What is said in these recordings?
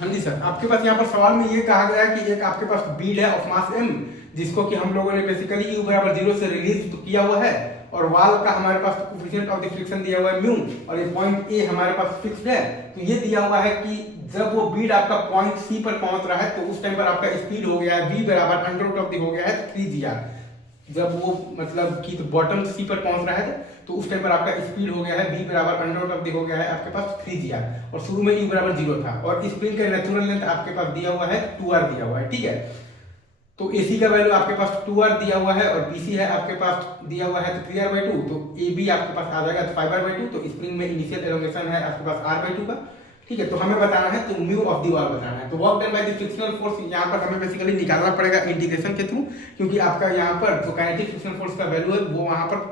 हाँ जी सर, आपके पास यहाँ पर सवाल में ये कहा गया है कि एक आपके पास बीड है ऑफ मास m, जिसको कि हम लोगों ने बेसिकली u बराबर 0 से रिलीज किया हुआ है, और वाल का हमारे पास कोएफिशिएंट ऑफ द फ्रिक्शन दिया हुआ है म्यू, और ये पॉइंट ए हमारे पास फिक्स्ड है। तो ये दिया हुआ है कि जब वो बीड आपका पॉइंट सी पर पहुंच रहा है तो उस टाइम पर आपका स्पीड हो गया है v बराबर अंडर रूट ऑफ द हो गया है 3gr। जब वो मतलब कि तो बॉटम सी पर पहुंच रहा है तो उस टाइम पर आपका स्पीड हो गया है v बराबर अंडर रूट ऑफ द हो गया है आपके पास 3gr, और शुरू में u बराबर 0 था, और स्प्रिंग का नेचुरल लेंथ आपके पास दिया हुआ है 2r दिया हुआ है, ठीक है। तो AC का वैल्यू आपके पास 2r दिया हुआ है, और BC है आपके पास दिया हुआ है तो 3r/2, तो AB आपके पास आ जाएगा 5r/2। तो स्प्रिंग में इनिशियल एलोंगेशन है आपके पास r/2 का, ठीक है। तो हमें बताना है तो म्यू ऑफ दी वाल बताना है। तो work done by the frictional force यहाँ पर हमें बेसिकली निकालना पड़ेगा इंटीग्रेशन के थ्रू, क्योंकि आपका यहाँ पर जो काइनेटिक फ्रिक्शनल फोर्स का वैल्यू है वो वहाँ पर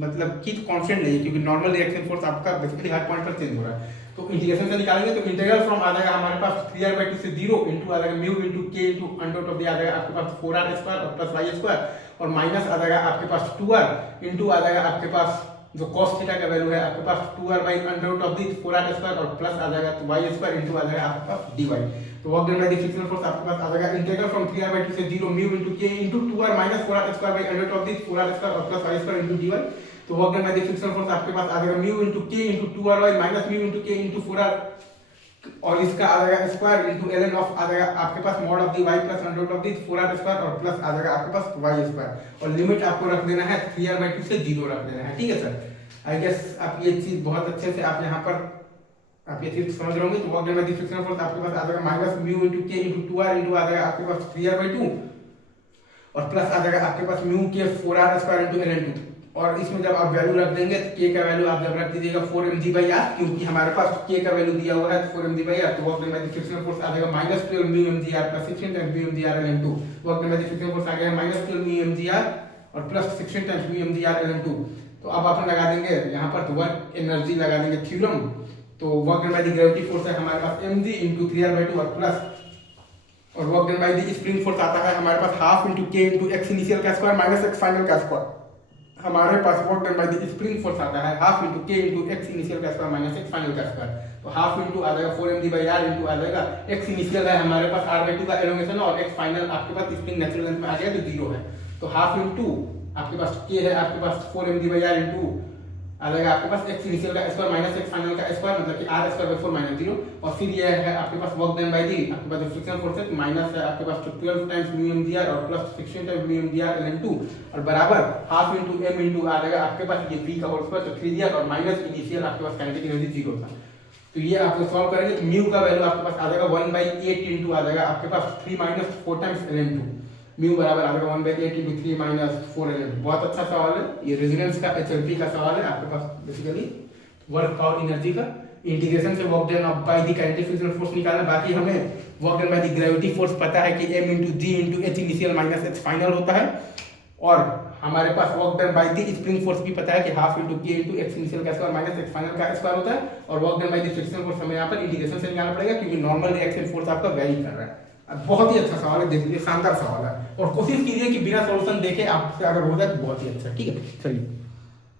मतलब कि कांस्टेंट नहीं है, क्योंकि नॉर्मल रिएक्शन फोर्स आपका बेसिकली हर पॉइंट पर चेंज हो रहा है। तो इंटीग्रेशन से निकालेंगे तो इंटीग्रल फ्रॉम आ जाएगा हमारे पास 3r/2 से 0 इंटू आ जाएगा mu into k into under root of the आ जाएगा आपके पास 4r² और प्लस y², और माइनस आ जाएगा आपके पास 2r इंटू आ जाएगा आपके पास जो cos थीटा का वैल्यू है आपके पास 2r by under root of the 4r² और प्लस आ जाएगा तो y² इंटू आ जाएगा आपके पास dy। तो work done by the frictional force आपके पास आ जाएगा इंटीग्रल फ्रॉम 3r/2 से 0 mu into k into 2r minus 4r² by under root of the 4r² और प्लस y² इंटू dy। तो work done by the frictional force आपके पास आ जाएगा mu into k into 2ry minus mu into k into 4r, और इसका आ जाएगा स्क्वायर इंटू ln ऑफ आ जाएगा आपके पास mod of the y plus under root of the 4r² और प्लस आ जाएगा आपके पास y², और लिमिट आपको रख देना है 3r/2 से 0 रख देना है, ठीक है सर। आई गेस आप ये चीज बहुत अच्छे से आप यहाँ पर आप ये चीज समझ रहे होंगे। तो work done by the frictional force आपके पास आ जाएगा minus mu into k into 2r into आ जाएगा आपके पास 3r/2 और प्लस आ जाएगा आपके पास म्यू के 4r² इंटू ln2, और इसमें जब आप वैल्यू रख देंगे तो k का वैल्यू आप जब रख दीजिएगा 4mg/r, क्योंकि हमारे पास k का वैल्यू दिया हुआ है 4mg/r। तो work done by the frictional force आ जाएगा minus 12 μmgr plus 16 times μmgr ln2। Work done by the frictional force आ गया माइनस 12 μmgr और प्लस 16 टाइम्स μmgr ln2। तो अब आप लगा देंगे यहाँ पर तो वर्क एनर्जी लगा देंगे थ्योरम। तो work done by the gravity force है हमारे पास mg इंटू 3r/2 और प्लस, और work done by the spring force आता है हमारे पास half into k into x initial का स्क्वायर माइनस x फाइनल का स्क्वायर। हमारे पास work done by the spring force आता है half into k into x initial का स्क्वायर माइनस x फाइनल का स्क्वायर। तो हाफ इंटू आ जाएगा 4mg/r इंटू आ जाएगा x इनिशियल है हमारे पास r/2 का एलोंगेशन, और x फाइनल आपके पास स्प्रिंग नेचुरल लेंथ में आ गया तो 0 है। तो हाफ इंटू आपके पास k है आपके पास 4mg/r इंटू आ जाएगा आपके पास x इनिशियल का स्क्वायर माइनस x फाइनल का स्क्वायर, मतलब कि r² 4 - 0, और फिर ये है आपके पास वर्क डन बाय दी आपके पास फ्रिक्शनल फोर्स है माइनस है आपके पास 12 टाइम्स μmgr और प्लस 16 टाइम्स μmgr ln2 और बराबर हाफ इंटू m इंटू आ जाएगा आपके पास ये v का होल स्क्वायर तो 3gr और माइनस इनिशियल आपके पास काइनेटिक एनर्जी 0 था। तो ये आप सॉल्व करेंगे तो म्यू का वैल्यू आपके पास आ जाएगा 1/8 इंटू आ जाएगा आपके पास 3 - 4 टाइम्स ln2। म्यू बराबर आ जाएगा 1/8 इंटू 3 - 4 ln2। बहुत अच्छा सवाल है ये, रेजोनेंस का HLP का सवाल है आपके पास बेसिकली वर्क और एनर्जी का। इंटीग्रेशन से work done by the kinetic frictional force निकालना, बाकी हमें work done by the gravity force पता है कि m into g into h initial minus h final होता है, और हमारे पास work done by the spring force भी पता है कि half into k into x initial का स्क्वायर माइनस x फाइनल का स्क्वायर होता है, और work done by the frictional force हमें यहाँ पर इंटीग्रेशन से निकालना पड़ेगा क्योंकि नॉर्मल रिएक्शन फोर्स आपका वेरी कर रहा है। बहुत ही अच्छा सवाल है, देख लीजिए शानदार सवाल है, और कोशिश कीजिए कि बिना सॉल्यूशन देखे आपसे अगर हो जाए तो बहुत ही अच्छा, ठीक है। चलिए।